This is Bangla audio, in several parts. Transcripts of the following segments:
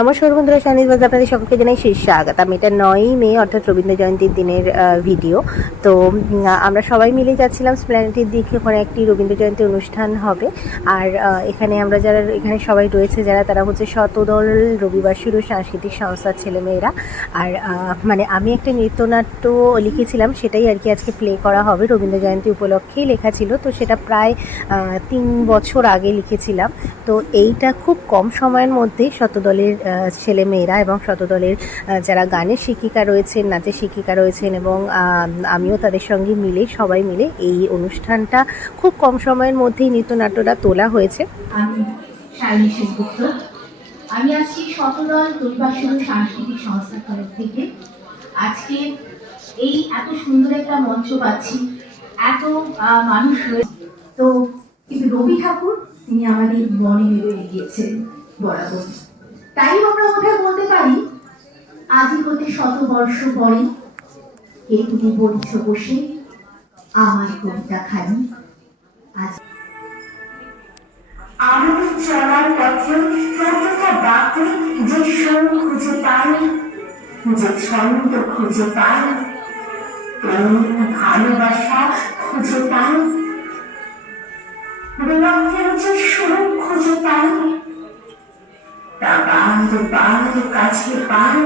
নমস্কার বন্ধুরা সানিজ বাজ আপনাদের সকলকে জানাই শেষ স্বাগতম এটা নয়ই মে, অর্থাৎ রবীন্দ্র জয়ন্তীর দিনের ভিডিও তো আমরা সবাই মিলে যাচ্ছিলাম স্প্ল্যানেটের দিকে ওখানে একটি রবীন্দ্র জয়ন্তী অনুষ্ঠান হবে। আর এখানে আমরা যারা, এখানে সবাই রয়েছে যারা, তারা হচ্ছে শতদল রবিবার শুরু সাংস্কৃতিক সংস্থার ছেলেমেয়েরা। আর মানে আমি একটা নৃত্যনাট্য লিখেছিলাম, সেটাই আর কি আজকে প্লে করা হবে। রবীন্দ্র জয়ন্তী উপলক্ষেই লেখা ছিল। তো, সেটা প্রায় তিন বছর আগে লিখেছিলাম। তো, এইটা খুব কম সময়ের মধ্যেই শতদলের আহ, ছেলেমেয়েরা এবং শতদলের যারা গানের শিক্ষিকা রয়েছেন নাচের শিক্ষিকা রয়েছেন এবং আমিও তাদের সঙ্গে মিলে সবাই মিলে এই অনুষ্ঠানটা খুব কম সময়ের মধ্যেই নৃত্যনাট্যটা তোলা হয়েছে। আমি আমি আসছি শতদল পরিবার শুরু সাংস্কৃতিক সংস্থার তরফ থেকে। আজকে এই এত সুন্দর একটা মঞ্চ পাচ্ছি এত মানুষ রয়েছে তো কিন্তু রবি ঠাকুর তিনি আমাদের মনে মেরে এগিয়েছেন বরাবর। তাই আমরা কোথায় বলতে পারি? আজই হতে শত বর্ষ পরে কে তুমি বলছ বসে, আমার কবিতা খালি। আজ আমাদের চলার পথে যে খুঁজে পাই, যে ছন্দ খুঁজে পাই, প্রেম, ভালোবাসা খুঁজে পাই। বিরক্তের যে সুর বাঁধ বাঁধ কাছে পাই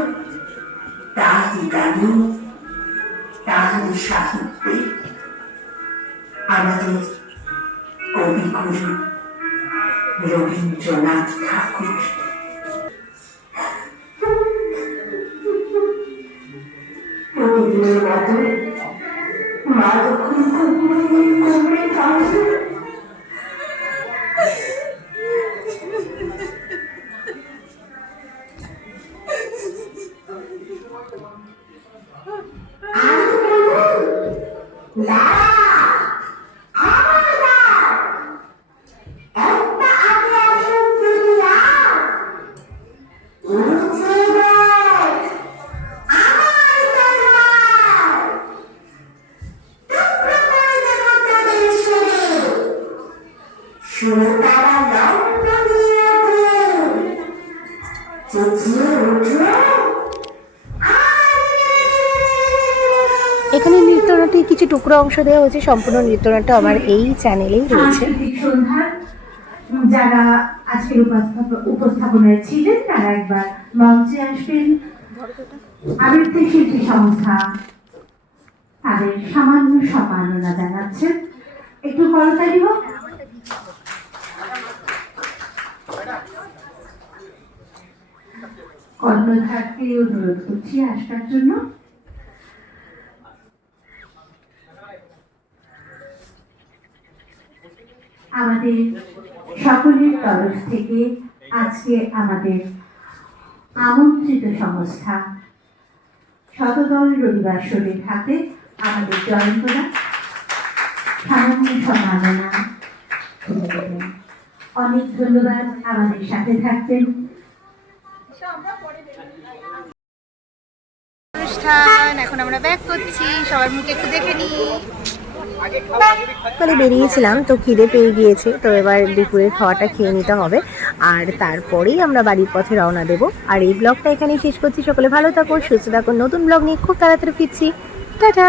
তাহারি গানে তাহারি সাহিত্যে আমাদের কবিগুরু রবীন্দ্রনাথ ঠাকুর। প্রতিদিনের মতো মা যখন কুমড়ে কুমড়ে কাঁদে না একটা আগে আসুন দুনিয়া উঠছে দেখ আমার তলোয়ার টুকরো করে দেব তাদের শরীর শুনে তারা লম্ব দিয়ে ওঠে চেঁচিয়ে উঠো এখানে নৃত্যনাট্যের কিছু টুকরো অংশ দেওয়া হয়েছে, সম্পূর্ণ নৃত্যনাট্য আমার এই চ্যানেলেই রয়েছে। যারা আজকের উপস্থাপনায় ছিলেন, তারা একবার মঞ্চে আসবেন। আবৃত্তি শিল্পী সংস্থা তাদের সামান্য সম্মাননা একটু করতালি হোক কর্ণধারকে অনুরোধ করছি আসার জন্য। আমাদের সকলের তরফ থেকে আজকে আমাদের আমন্ত্রিত সংস্থা শতদল রবিবার শরীর হাতে আমাদের জয়ন্তরা। সামান্য সম্মাননা। অনেক ধন্যবাদ আমাদের সাথে থাকবেন। অনুষ্ঠান, এখন আমরা ব্যাক করছি। সবার মুখে একটু দেখে নিই। মানে বেরিয়েছিলাম, তো খিদে পেয়ে গিয়েছে, তো এবার দুপুরের খাওয়াটা খেয়ে নিতে হবে। আর তারপরেই আমরা বাড়ির পথে রওনা দেব। আর এই ব্লগটা এখানেই শেষ করছি। সকলে ভালো থাকো, সুস্থ থাকো। নতুন ব্লগ নিয়ে খুব তাড়াতাড়ি ফিরছি। টাটা!